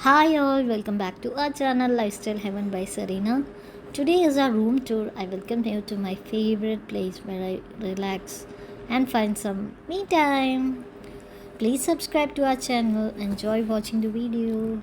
Hi all, welcome back to our channel Lifestyle Heaven by Serena. Today is our room tour. I welcome you to my favorite place where I relax and find some me time. Please subscribe to our channel. Enjoy watching the video.